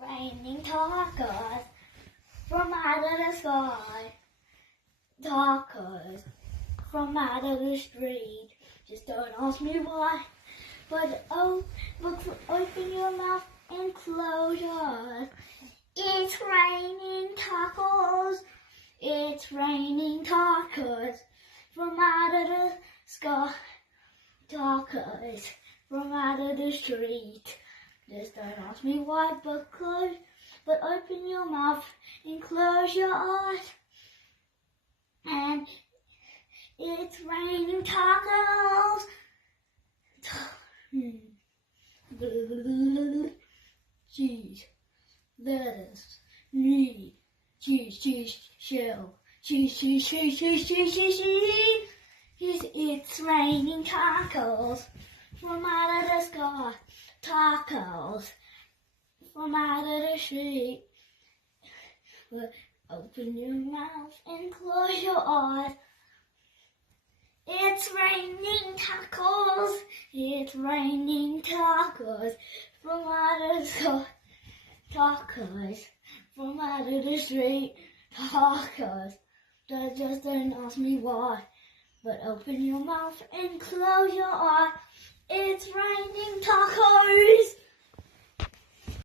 raining tacos from out of the sky. Tacos from out of the street. Just don't ask me why. But open your mouth and close your eyes. It's raining tacos. It's raining tacos from out of the sky. Tacos from out of the street. Just don't ask me why, but open your mouth and close your eyes. And it's raining tacos. Cheese, lettuce, meat, cheese, shell, cheese. It's raining tacos from out of the sky. Tacos from out of the street. Open your mouth and close your eyes. It's raining tacos. It's raining tacos from out of the sky. Tacos from out of the street. Tacos. Just don't ask me why, but open your mouth and close your eyes. It's raining tacos.